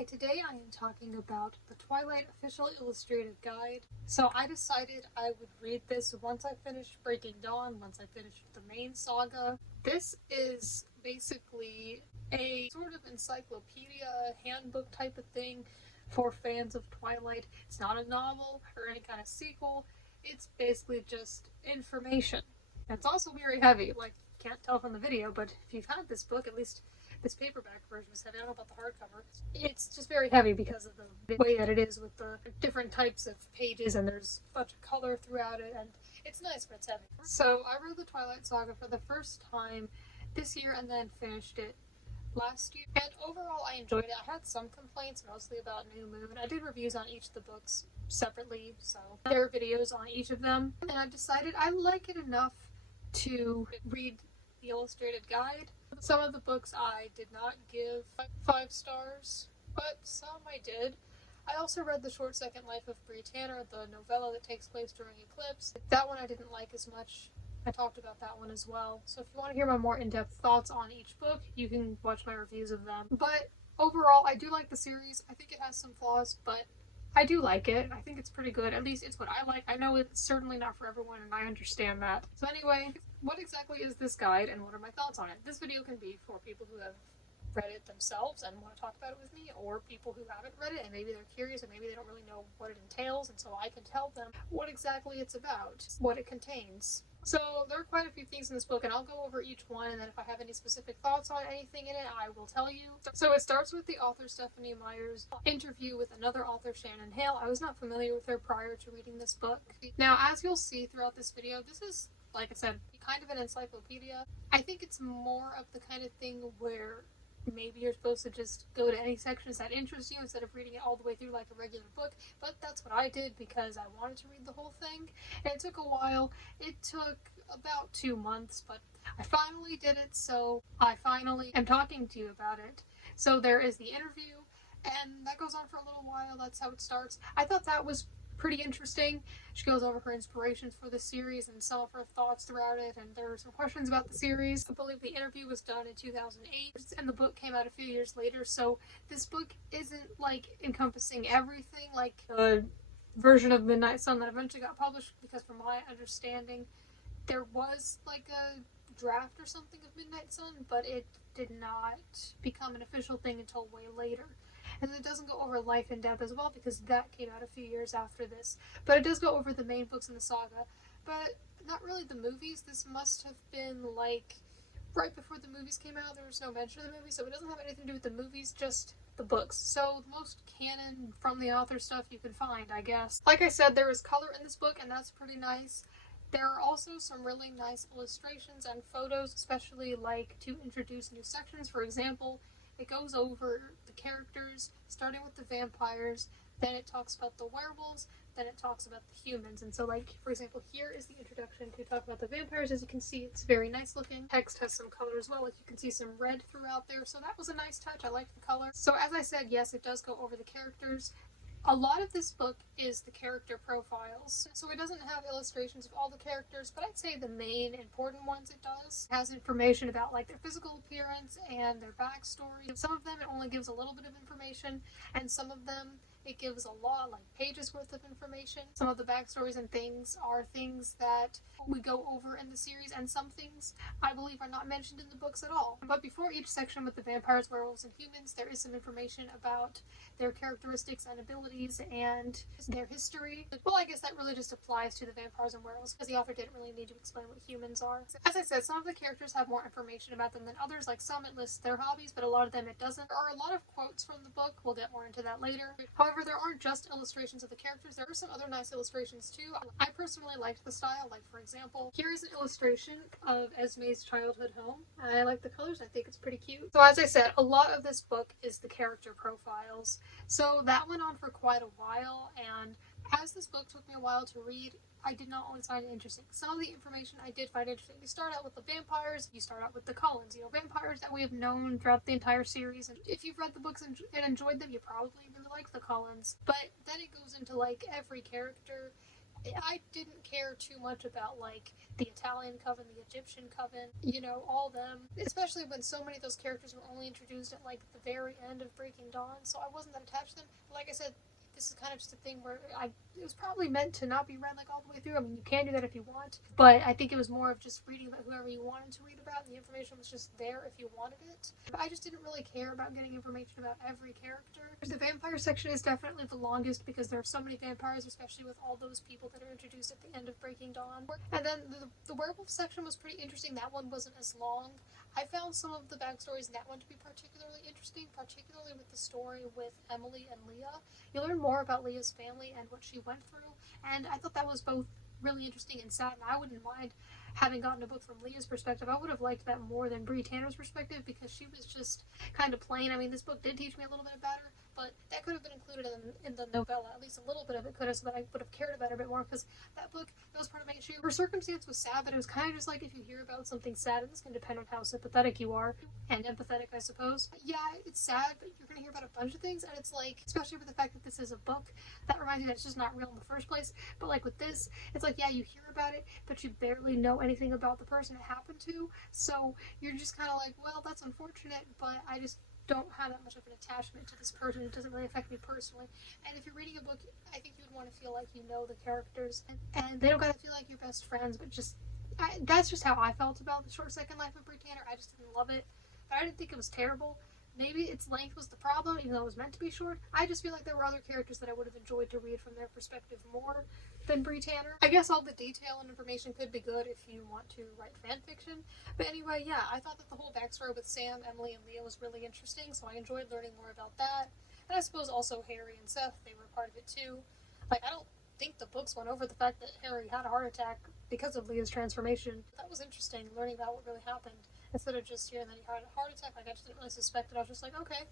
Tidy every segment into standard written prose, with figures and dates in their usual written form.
Hi, today I am talking about the Twilight Official Illustrated Guide. So I decided I would read this once I finished Breaking Dawn, once I finished the main saga. This is basically a sort of encyclopedia, handbook type of thing for fans of Twilight. It's not a novel or any kind of sequel, it's basically just information. And it's also very heavy, like you can't tell from the video, but if you've had this book, at least this paperback version is heavy. I don't know about the hardcover. It's just very heavy because of the way that it is with the different types of pages, and there's a bunch of color throughout it, and it's nice, but it's heavy. So I read the Twilight Saga for the first time this year and then finished it last year. And overall, I enjoyed it. I had some complaints, mostly about New Moon. I did reviews on each of the books separately, so there are videos on each of them. And I decided I like it enough to read the illustrated guide. Some of the books I did not give 5 stars, but some I did. I also read The Short Second Life of Bree Tanner, the novella that takes place during eclipse. That one I didn't like as much. I talked about that one as well. So if you want to hear my more in-depth thoughts on each book, you can watch my reviews of them. But overall, I do like the series. I think it has some flaws, but I do like it. I think it's pretty good. At least it's what I like. I know it's certainly not for everyone, and I understand that. So anyway, what exactly is this guide, and what are my thoughts on it? This video can be for people who have read it themselves and want to talk about it with me, or people who haven't read it and maybe they're curious and maybe they don't really know what it entails, and so I can tell them what exactly it's about, what it contains. So there are quite a few things in this book, and I'll go over each one, and then if I have any specific thoughts on anything in it, I will tell you. So it starts with the author Stephanie Meyer's interview with another author, Shannon Hale. I was not familiar with her prior to reading this book. Now, as you'll see throughout this video, this is, like I said, kind of an encyclopedia. I think it's more of the kind of thing where maybe you're supposed to just go to any sections that interest you instead of reading it all the way through like a regular book, but that's what I did because I wanted to read the whole thing, and it took a while. It took about 2 months, but I finally did it, so I finally am talking to you about it. So there is the interview, and that goes on for a little while. That's how it starts. I thought that was pretty interesting. She goes over her inspirations for the series and some of her thoughts throughout it, and there were some questions about the series. I believe the interview was done in 2008, and the book came out a few years later, so this book isn't like encompassing everything like the version of Midnight Sun that eventually got published, because from my understanding there was like a draft or something of Midnight Sun, but it did not become an official thing until way later. And it doesn't go over Life in Death as well, because that came out a few years after this. But it does go over the main books in the saga, but not really the movies. This must have been like right before the movies came out. There was no mention of the movies, so it doesn't have anything to do with the movies, just the books. So the most canon from the author stuff you can find, I guess. Like I said, there is color in this book, and that's pretty nice. There are also some really nice illustrations and photos, especially like to introduce new sections. For example, it goes over the characters, starting with the vampires, then it talks about the werewolves, then it talks about the humans. And so, like, for example, here is the introduction to talk about the vampires. As you can see, it's very nice looking. Text has some color as well. Like, you can see some red throughout there, so that was a nice touch. I liked the color. So as I said, yes, it does go over the characters. A lot of this book is the character profiles, so it doesn't have illustrations of all the characters, but I'd say the main important ones it does. It has information about like their physical appearance and their backstory. Some of them it only gives a little bit of information, and some of them it gives a lot, like pages worth of information. Some of the backstories and things are things that we go over in the series, and some things I believe are not mentioned in the books at all. But before each section with the vampires, werewolves, and humans, there is some information about their characteristics and abilities and their history. Well, I guess that really just applies to the vampires and werewolves, because the author didn't really need to explain what humans are. As I said, some of the characters have more information about them than others. Like some it lists their hobbies, but a lot of them it doesn't. There are a lot of quotes from the book. We'll get more into that later. However, there aren't just illustrations of the characters. There are some other nice illustrations too. I personally liked the style. Like, for example, here is an illustration of Esme's childhood home. I like the colors. I think it's pretty cute. So as I said, a lot of this book is the character profiles. So that went on for quite a while, and as this book took me a while to read, I did not always find it interesting. Some of the information I did find interesting. You start out with the vampires, you start out with the Cullens, vampires that we have known throughout the entire series, and if you've read the books and enjoyed them, you probably really like the Cullens. But then it goes into like every character, I didn't care too much about like the Italian coven, the Egyptian coven, you know, all them. Especially when so many of those characters were only introduced at like the very end of Breaking Dawn, so I wasn't that attached to them. But like I said, this is kind of just a thing where it was probably meant to not be read like all the way through. I mean, you can do that if you want, but I think it was more of just reading about whoever you wanted to read about, and the information was just there if you wanted it. But I just didn't really care about getting information about every character. The vampire section is definitely the longest because there are so many vampires, especially with all those people that are introduced at the end of Breaking Dawn. And then the werewolf section was pretty interesting. That one wasn't as long. I found some of the backstories in that one to be particularly interesting, particularly with the story with Emily and Leah. You learn more about Leah's family and what she went through, and I thought that was both really interesting and sad, and I wouldn't mind having gotten a book from Leah's perspective. I would have liked that more than Bree Tanner's perspective because she was just kind of plain. I mean, this book did teach me a little bit about her, but that could have been included in the novella. At least a little bit of it could have, so that I would have cared about her a bit more, because that book, that was part of my issue. Her circumstance was sad, but it was kind of just like if you hear about something sad, and this can depend on how sympathetic you are, and empathetic, I suppose. Yeah, it's sad, but you're going to hear about a bunch of things, and it's like, especially with the fact that this is a book, that reminds you that it's just not real in the first place. But like with this, it's like, yeah, you hear about it, but you barely know anything about the person it happened to, so you're just kind of like, well, that's unfortunate, but I just don't have that much of an attachment to this person. It doesn't really affect me personally. And if you're reading a book, I think you would want to feel like you know the characters, and they don't gotta feel like your best friends, but just that's just how I felt about the Short Second Life of Bree Tanner. I just didn't love it, but I didn't think it was terrible. Maybe its length was the problem, even though it was meant to be short. I just feel like there were other characters that I would have enjoyed to read from their perspective more than Bree Tanner. I guess all the detail and information could be good if you want to write fan fiction. But anyway, yeah, I thought that the whole backstory with Sam, Emily, and Leah was really interesting, so I enjoyed learning more about that. And I suppose also Harry and Seth, they were part of it too. Like, I don't think the books went over the fact that Harry had a heart attack because of Leah's transformation. That was interesting, learning about what really happened, instead of just hearing that he had a heart attack. Like, I just didn't really suspect it. I was just like, okay.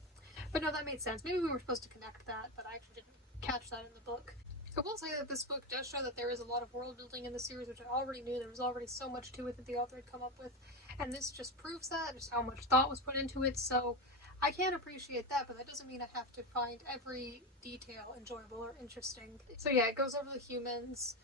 But no, that made sense. Maybe we were supposed to connect that, but I actually didn't catch that in the book. I will say that this book does show that there is a lot of world building in the series, which I already knew. There was already so much to it that the author had come up with, and this just proves that, just how much thought was put into it. So I can appreciate that, but that doesn't mean I have to find every detail enjoyable or interesting. So yeah, it goes over the humans.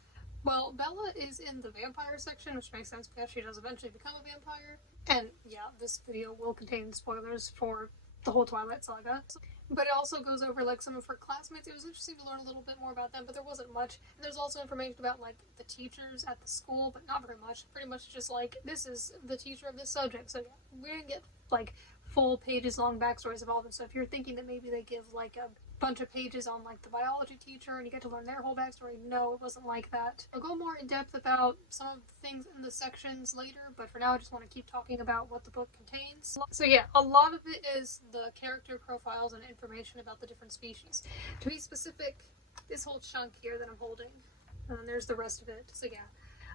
Well, Bella is in the vampire section, which makes sense because she does eventually become a vampire. And yeah, this video will contain spoilers for the whole Twilight saga. But it also goes over like some of her classmates. It was interesting to learn a little bit more about them, but there wasn't much. And there's also information about like the teachers at the school, but not very much. Pretty much just like, this is the teacher of this subject. So yeah, we didn't get like full pages long backstories of all of them. So if you're thinking that maybe they give like a bunch of pages on like the biology teacher and you get to learn their whole backstory, no, it wasn't like that. I'll go more in depth about some of the things in the sections later, but for now I just want to keep talking about what the book contains. So yeah, a lot of it is the character profiles and information about the different species. To be specific, this whole chunk here that I'm holding, and then there's the rest of it. So yeah,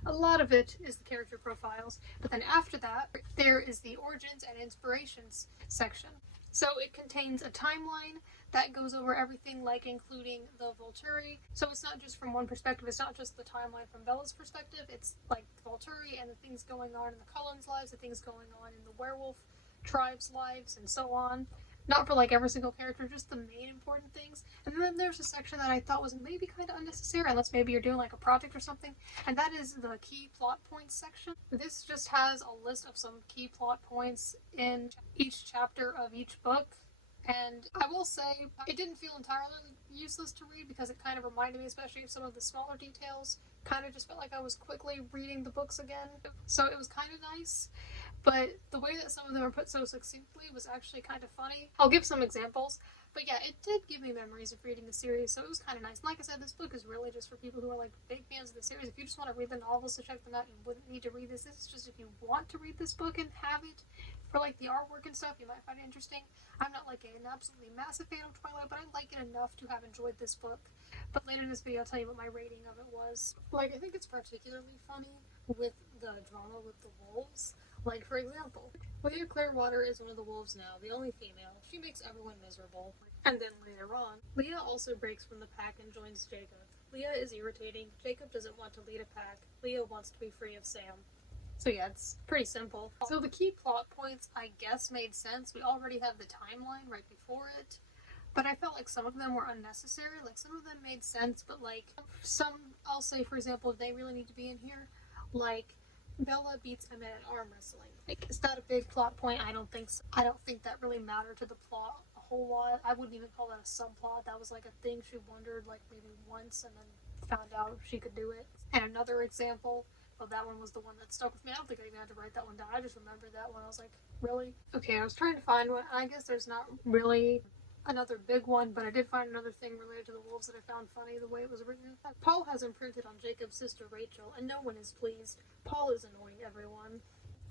a lot of it is the character profiles, but then after that, there is the origins and inspirations section. So it contains a timeline that goes over everything, like including the Volturi. So it's not just from one perspective, it's not just the timeline from Bella's perspective, it's like the Volturi and the things going on in the Cullens' lives, the things going on in the werewolf tribes' lives, and so on. Not for like every single character, just the main important things. And then there's a section that I thought was maybe kind of unnecessary, unless maybe you're doing like a project or something, and that is the key plot points section. This just has a list of some key plot points in each chapter of each book. And I will say, it didn't feel entirely useless to read because it kind of reminded me, especially of some of the smaller details, kind of just felt like I was quickly reading the books again. So it was kind of nice. But the way that some of them are put so succinctly was actually kind of funny. I'll give some examples. But yeah, it did give me memories of reading the series, so it was kind of nice. And like I said, this book is really just for people who are like big fans of the series. If you just want to read the novels to check them out, you wouldn't need to read this. This is just if you want to read this book and have it for like the artwork and stuff, you might find it interesting. I'm not like an absolutely massive fan of Twilight, but I like it enough to have enjoyed this book. But later in this video, I'll tell you what my rating of it was. Like, I think it's particularly funny with the drama with the wolves. Like, for example, Leah Clearwater is one of the wolves now, the only female. She makes everyone miserable. And then later on, Leah also breaks from the pack and joins Jacob. Leah is irritating. Jacob doesn't want to lead a pack. Leah wants to be free of Sam. So yeah, it's pretty simple. So the key plot points, I guess, made sense. We already have the timeline right before it. but I felt like some of them were unnecessary. Like some of them made sense, but like some, I'll say for example, they really need to be in here. Like Bella beats Emmett at arm wrestling. Like, is that a big plot point? I don't think so. I don't think that really mattered to the plot a whole lot. I wouldn't even call that a subplot. That was like a thing she wondered like maybe once and then found out she could do it. And another example, well, that one was the one that stuck with me. I don't think I even had to write that one down. I just remembered that one. I was like, really? Okay, I was trying to find one. I guess there's not really another big one, but I did find another thing related to the wolves that I found funny the way it was written. Paul has imprinted on Jacob's sister Rachel, and no one is pleased. Paul is annoying everyone.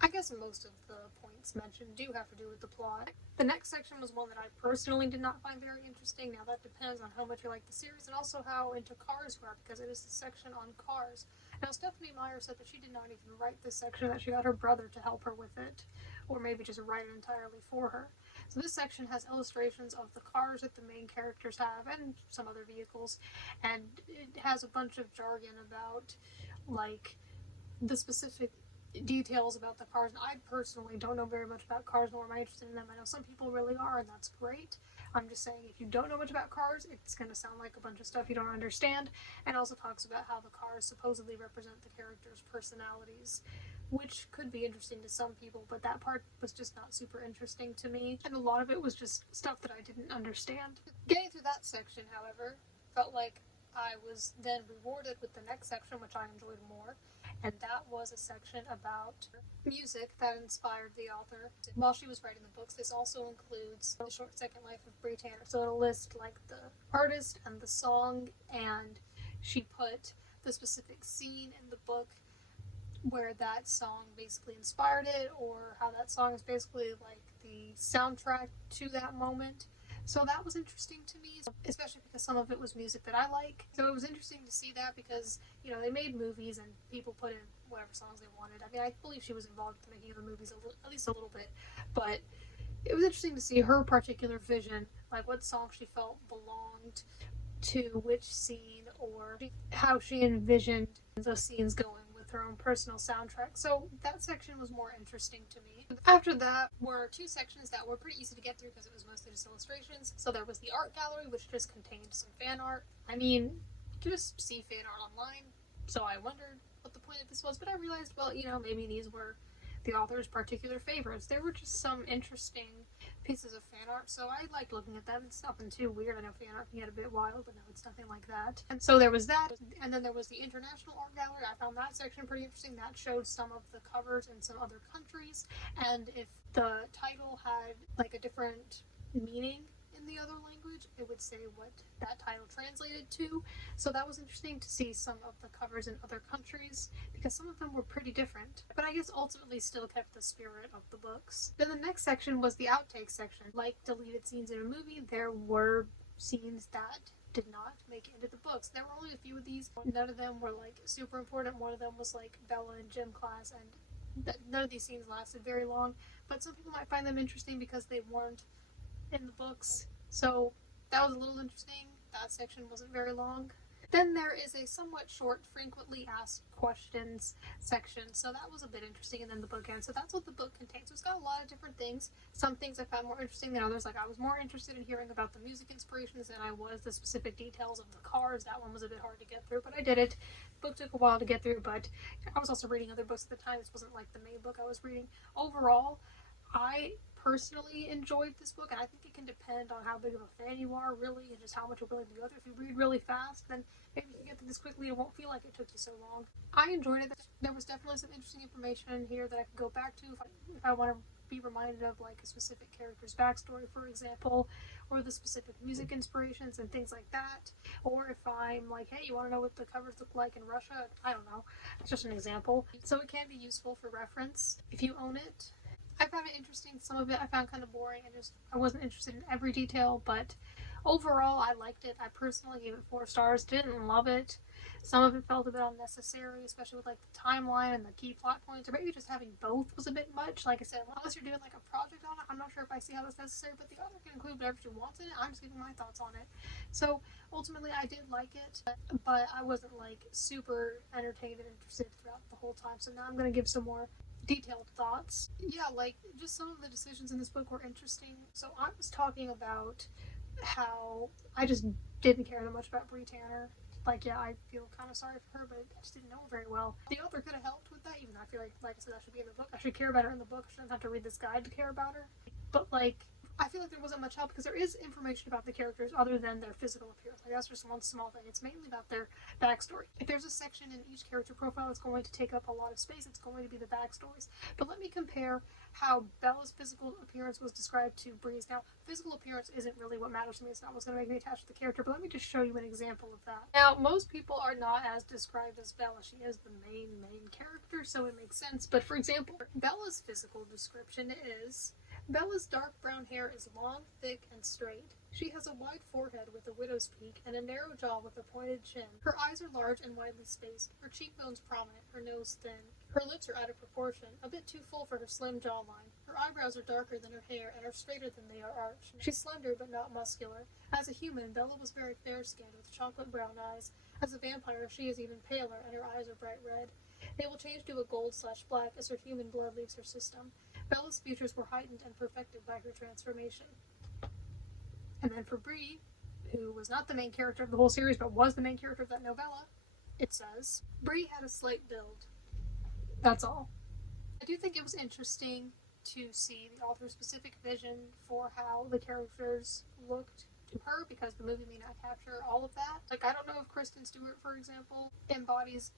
I guess most of the points mentioned do have to do with the plot. The next section was one that I personally did not find very interesting. Now that depends on how much you like the series and also how into cars you are, because it is the section on cars. Now Stephanie Meyer said that she did not even write this section, that she got her brother to help her with it, or maybe just write it entirely for her. So this section has illustrations of the cars that the main characters have and some other vehicles, and it has a bunch of jargon about like the specific details about the cars. And I personally don't know very much about cars, nor am I interested in them. I know some people really are, and that's great. I'm just saying, if you don't know much about cars, it's going to sound like a bunch of stuff you don't understand. And also talks about how the cars supposedly represent the characters' personalities, which could be interesting to some people, but that part was just not super interesting to me. And a lot of it was just stuff that I didn't understand. Getting through that section, however, felt like I was then rewarded with the next section, which I enjoyed more. And that was a section about music that inspired the author while she was writing the books. This also includes The Short Second Life of Brie Tanner. So it'll list like the artist and the song, and she put the specific scene in the book where that song basically inspired it, or how that song is basically like the soundtrack to that moment. So that was interesting to me, especially because some of it was music that I like. So it was interesting to see that because, you know, they made movies and people put in whatever songs they wanted. I mean, I believe she was involved in the making of the movies at least a little bit, but it was interesting to see her particular vision, like what song she felt belonged to which scene, or how she envisioned the scenes going with her own personal soundtrack. So that section was more interesting to me. After that were two sections that were pretty easy to get through because it was mostly just illustrations. So there was the art gallery, which just contained some fan art. I mean, you could just see fan art online, so I wondered what the point of this was, but I realized, well, you know, maybe these were the author's particular favorites. There were just some interesting pieces of fan art, so I liked looking at them. It's nothing too weird. I know fan art can get a bit wild, but no, it's nothing like that. And so there was that, and then there was the International Art Gallery. I found that section pretty interesting. That showed some of the covers in some other countries, and if the title had like a different meaning in the other language, it would say what that title translated to. So that was interesting to see some of the covers in other countries, because some of them were pretty different, but I guess ultimately still kept the spirit of the books. Then the next section was the outtakes section. Like deleted scenes in a movie, there were scenes that did not make it into the books. There were only a few of these. None of them were like super important. One of them was like Bella in gym class, and none of these scenes lasted very long, but some people might find them interesting because they weren't in the books. So that was a little interesting. That section wasn't very long. Then there is a somewhat short, frequently asked questions section, so that was a bit interesting, and then the book ends. So that's what the book contains. So it's got a lot of different things. Some things I found more interesting than others. Like I was more interested in hearing about the music inspirations than I was the specific details of the cars. That one was a bit hard to get through, but I did it. The book took a while to get through, but I was also reading other books at the time. This wasn't like the main book I was reading. Overall, I personally enjoyed this book, and I think it can depend on how big of a fan you are, really, and just how much you're willing to go through. If you read really fast, then maybe you can get through this quickly. It won't feel like it took you so long. I enjoyed it. There was definitely some interesting information in here that I could go back to if I want to be reminded of like a specific character's backstory, for example, or the specific music inspirations and things like that. Or if I'm like, hey, you want to know what the covers look like in Russia? I don't know. It's just an example. So it can be useful for reference if you own it. I found it interesting. Some of it I found kind of boring, and I wasn't interested in every detail, but overall I liked it. I personally gave it 4 stars. Didn't love it. Some of it felt a bit unnecessary, especially with like the timeline and the key plot points, or maybe just having both was a bit much. Like I said, unless you're doing like a project on it, I'm not sure if I see how that's necessary, but the author can include whatever she wants in it. I'm just giving my thoughts on it. So ultimately I did like it, but I wasn't like super entertained and interested throughout the whole time. So now I'm going to give some more detailed thoughts. Yeah, like just some of the decisions in this book were interesting. So I was talking about how I just didn't care that much about Brie Tanner. Like, yeah, I feel kind of sorry for her, but I just didn't know her very well. The author could have helped with that, even though I feel like I said, that should be in the book. I should care about her in the book. I shouldn't have to read this guide to care about her. But, like, I feel like there wasn't much help because there is information about the characters other than their physical appearance. Like, that's just one small thing. It's mainly about their backstory. If there's a section in each character profile that's going to take up a lot of space, it's going to be the backstories. But let me compare how Bella's physical appearance was described to Bree's. Now, physical appearance isn't really what matters to me. It's not what's going to make me attached to the character, but let me just show you an example of that. Now, most people are not as described as Bella. She is the main character, so it makes sense. But for example, Bella's physical description is: Bella's dark brown hair is long, thick, and straight. She has a wide forehead with a widow's peak and a narrow jaw with a pointed chin. Her eyes are large and widely spaced, her cheekbones prominent, her nose thin. Her lips are out of proportion, a bit too full for her slim jawline. Her eyebrows are darker than her hair and are straighter than they are arched. She's slender but not muscular. As a human, Bella was very fair-skinned with chocolate brown eyes. As a vampire, she is even paler and her eyes are bright red. They will change to a gold/black as her human blood leaves her system. Bella's features were heightened and perfected by her transformation. And then for Bree, who was not the main character of the whole series but was the main character of that novella, it says, Bree had a slight build. That's all. I do think it was interesting to see the author's specific vision for how the characters looked to her, because the movie may not capture all of that. Like, I don't know if Kristen Stewart, for example, embodies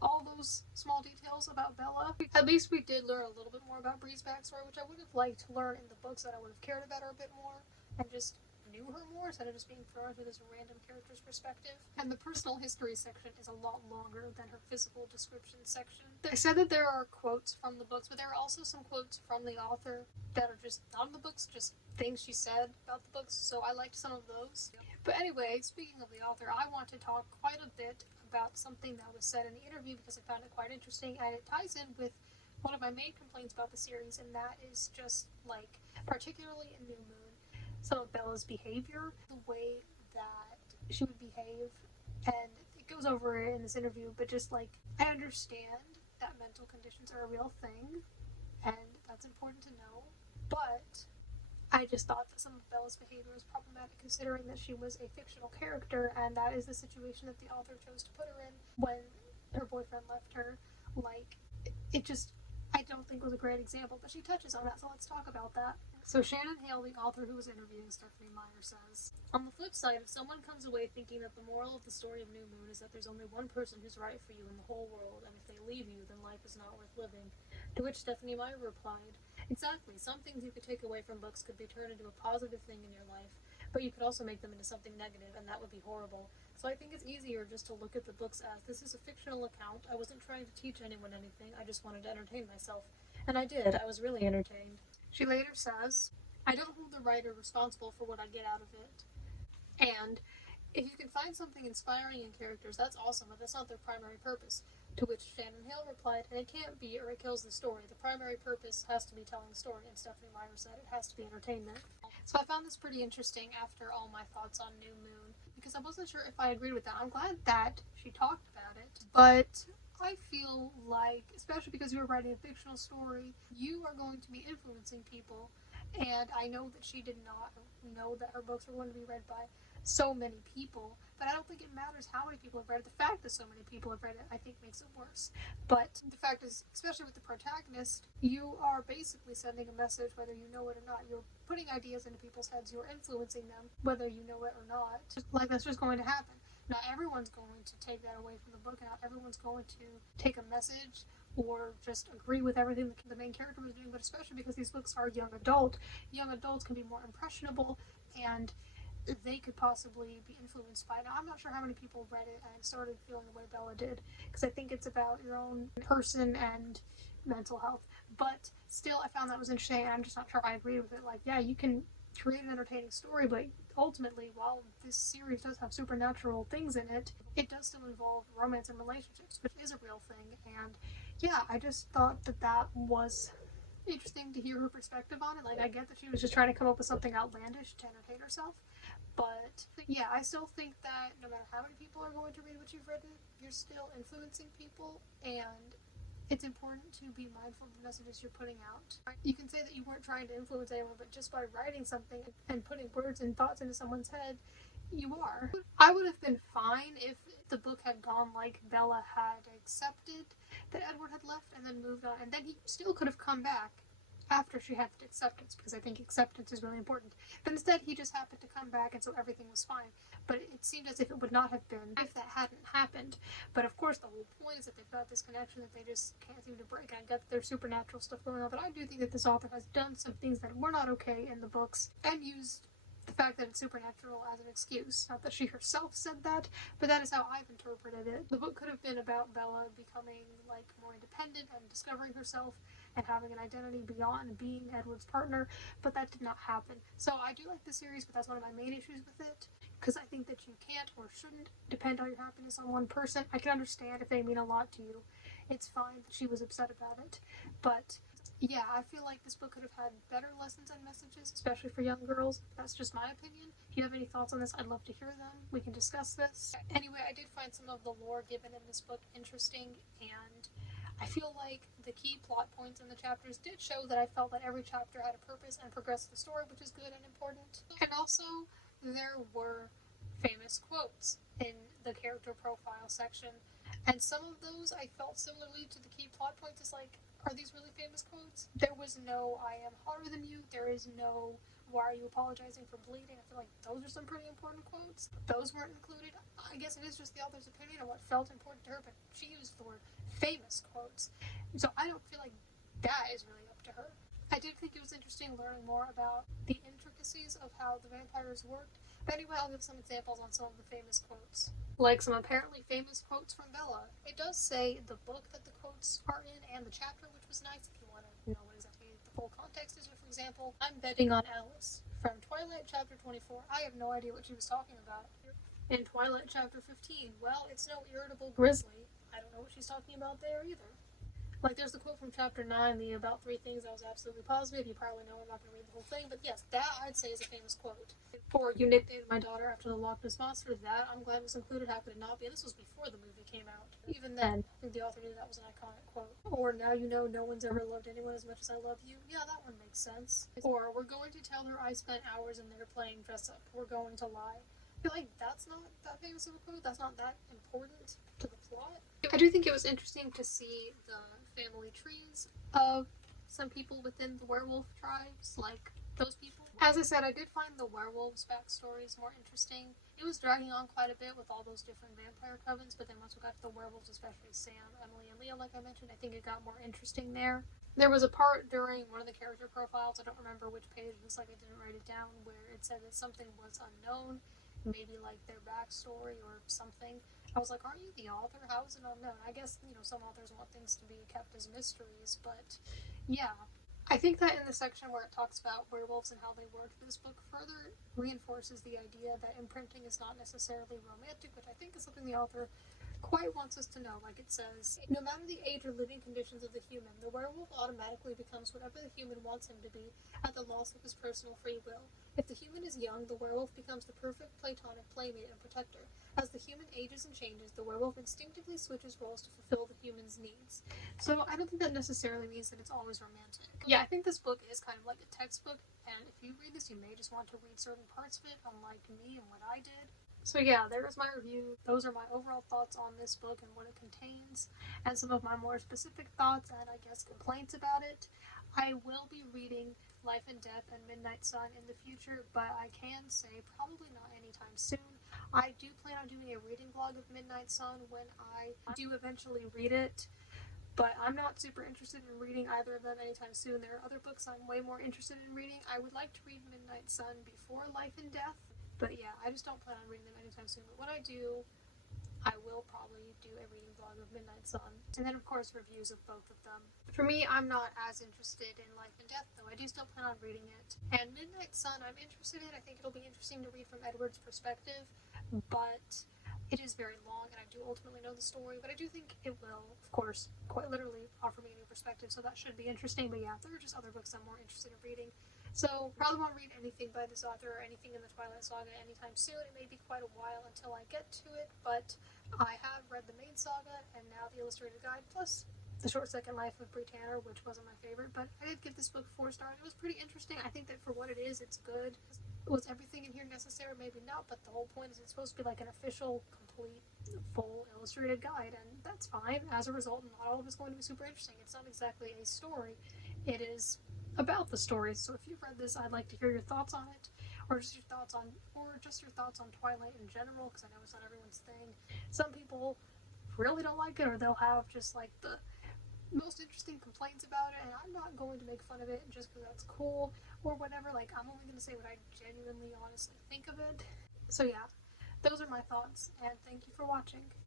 all those small details about Bella. At least we did learn a little bit more about Bree's backstory, which I would have liked to learn in the books, that I would have cared about her a bit more and just knew her more instead of just being thrown through this random character's perspective. And the personal history section is a lot longer than her physical description section. I said that there are quotes from the books, but there are also some quotes from the author that are just not in the books, just things she said about the books, so I liked some of those. But anyway, speaking of the author, I want to talk quite a bit about something that was said in the interview because I found it quite interesting, and it ties in with one of my main complaints about the series, and that is just, like, particularly in New Moon, some of Bella's behavior, the way that she would behave, and it goes over it in this interview, but just, like, I understand that mental conditions are a real thing, and that's important to know, but I just thought that some of Bella's behavior was problematic considering that she was a fictional character, and that is the situation that the author chose to put her in when her boyfriend left her. Like, it just, I don't think was a great example, but she touches on that, so let's talk about that. So Shannon Hale, the author who was interviewing Stephanie Meyer, says, on the flip side, if someone comes away thinking that the moral of the story of New Moon is that there's only one person who's right for you in the whole world, and if they leave you, then life is not worth living. To which Stephanie Meyer replied, exactly, some things you could take away from books could be turned into a positive thing in your life, but you could also make them into something negative, and that would be horrible. So I think it's easier just to look at the books as, this is a fictional account, I wasn't trying to teach anyone anything, I just wanted to entertain myself. And I did, I was really entertained. She later says, I don't hold the writer responsible for what I get out of it. And if you can find something inspiring in characters, that's awesome, but that's not their primary purpose. To which Shannon Hale replied, and it can't be or it kills the story. The primary purpose has to be telling a story, and Stephanie Meyer said it has to be entertainment. So I found this pretty interesting after all my thoughts on New Moon, because I wasn't sure if I agreed with that. I'm glad that she talked about it, but I feel like, especially because you were writing a fictional story, you are going to be influencing people, and I know that she did not know that her books were going to be read by so many people, but I don't think it matters how many people have read it. The fact that so many people have read it, I think, makes it worse. But the fact is, especially with the protagonist, you are basically sending a message whether you know it or not. You're putting ideas into people's heads, you're influencing them whether you know it or not. Like, that's just going to happen. Not everyone's going to take that away from the book, and not everyone's going to take a message or just agree with everything the main character was doing, but especially because these books are young adult. Young adults can be more impressionable, and they could possibly be influenced by it. Now, I'm not sure how many people read it and started feeling the way Bella did, because I think it's about your own person and mental health. But still, I found that was interesting, and I'm just not sure I agree with it. Like, yeah, you can create an entertaining story, but ultimately, while this series does have supernatural things in it, it does still involve romance and relationships, which is a real thing. And yeah, I just thought that that was interesting to hear her perspective on it. Like, I get that she was just trying to come up with something outlandish to entertain herself, but yeah, I still think that no matter how many people are going to read what you've written, you're still influencing people, and it's important to be mindful of the messages you're putting out. You can say that you weren't trying to influence anyone, but just by writing something and putting words and thoughts into someone's head, you are. I would have been fine if the book had gone like Bella had accepted that Edward had left and then moved on, and then he still could have come back after she had the acceptance, because I think acceptance is really important. But instead, he just happened to come back, and so everything was fine. But it seemed as if it would not have been if that hadn't happened. But of course, the whole point is that they've got this connection that they just can't seem to break. I get there's supernatural stuff going on, but I do think that this author has done some things that were not okay in the books, and used the fact that it's supernatural as an excuse. Not that she herself said that, but that is how I've interpreted it. The book could have been about Bella becoming like more independent and discovering herself and having an identity beyond being Edward's partner, but that did not happen. So I do like the series, but that's one of my main issues with it, because I think that you can't or shouldn't depend all your happiness on one person. I can understand if they mean a lot to you. It's fine that she was upset about it, but yeah, I feel like this book could have had better lessons and messages, especially for young girls. That's just my opinion. If you have any thoughts on this, I'd love to hear them. We can discuss this. Anyway, I did find some of the lore given in this book interesting, and I feel like the key plot points in the chapters did show that I felt that every chapter had a purpose and progressed the story, which is good and important. And also, there were famous quotes in the character profile section, and some of those I felt similarly to the key plot points. Is like, are these really famous quotes? There was no "I am hotter than you." There is no "Why are you apologizing for bleeding?" I feel like those are some pretty important quotes. Those weren't included. I guess it is just the author's opinion on what felt important to her, but she used the word famous quotes. So I don't feel like that is really up to her. I did think it was interesting learning more about the intricacies of how the vampires worked. But anyway, I'll give some examples on some of the famous quotes. Like some apparently famous quotes from Bella. It does say the book that the quotes are in and the chapter, which was nice if you want to know what exactly the full context is. For example, I'm betting on Alice from Twilight chapter 24. I have no idea what she was talking about. In Twilight chapter 15, well, it's no irritable grizzly. I don't know what she's talking about there either. Like, there's the quote from chapter 9, the about 3 things I was absolutely positive. You probably know I'm not going to read the whole thing, but yes, that I'd say is a famous quote. For "You nicknamed my daughter after the Loch Ness Monster," that I'm glad was included. How could it not be? And this was before the movie came out. Even then, I think the author knew that was an iconic quote. Or "Now you know no one's ever loved anyone as much as I love you." Yeah, that one makes sense. Or "We're going to tell her I spent hours in there playing dress up. We're going to lie." I feel like that's not that famous of a quote. That's not that important to the plot. I do think it was interesting to see the family trees of some people within the werewolf tribes, like those people. As I said, I did find the werewolves' backstories more interesting. It was dragging on quite a bit with all those different vampire covens, but then once we got to the werewolves, especially Sam, Emily, and Leo, like I mentioned, I think it got more interesting there. There was a part during one of the character profiles, I don't remember which page, it was like I didn't write it down, where it said that something was unknown, maybe like their backstory or something. I was like, aren't you the author? How is it unknown? I guess, some authors want things to be kept as mysteries, but yeah. I think that in the section where it talks about werewolves and how they work, this book further reinforces the idea that imprinting is not necessarily romantic, which I think is something the author quite wants us to know. Like it says, no matter the age or living conditions of the human, the werewolf automatically becomes whatever the human wants him to be at the loss of his personal free will. If the human is young, the werewolf becomes the perfect platonic playmate and protector. As the human ages and changes, the werewolf instinctively switches roles to fulfill the human's needs. So I don't think that necessarily means that it's always romantic. Yeah, I think this book is kind of like a textbook, and if you read this, you may just want to read certain parts of it, unlike me and what I did. So yeah, there is my review. Those are my overall thoughts on this book and what it contains, and some of my more specific thoughts and I guess complaints about it. I will be reading Life and Death and Midnight Sun in the future, but I can say probably not anytime soon. I do plan on doing a reading vlog of Midnight Sun when I do eventually read it, but I'm not super interested in reading either of them anytime soon. There are other books I'm way more interested in reading. I would like to read Midnight Sun before Life and Death, but yeah, I just don't plan on reading them anytime soon. But when I do, I will probably do a reading vlog of Midnight Sun, and then of course reviews of both of them. For me, I'm not as interested in Life and Death, though I do still plan on reading it. And Midnight Sun, I'm interested in. I think it'll be interesting to read from Edward's perspective, but it is very long, and I do ultimately know the story, but I do think it will, of course, quite literally offer me a new perspective, so that should be interesting. But yeah, there are just other books I'm more interested in reading. So probably won't read anything by this author or anything in the Twilight Saga anytime soon. It may be quite a while until I get to it, but I have read the main saga and now the illustrated guide, plus The Short Second Life of Brie Tanner, which wasn't my favorite, but I did give this book 4 stars. It was pretty interesting. I think that for what it is, it's good. Was everything in here necessary? Maybe not, but the whole point is it's supposed to be like an official, complete, full illustrated guide, and that's fine. As a result, not all of it's going to be super interesting. It's not exactly a story. It is about the story. So if you've read this, I'd like to hear your thoughts on it, or just your thoughts on Twilight in general, because I know it's not everyone's thing. Some people really don't like it, or they'll have just like the most interesting complaints about it, and I'm not going to make fun of it just because that's cool or whatever. Like, I'm only going to say what I genuinely, honestly think of it. So yeah, those are my thoughts, and thank you for watching.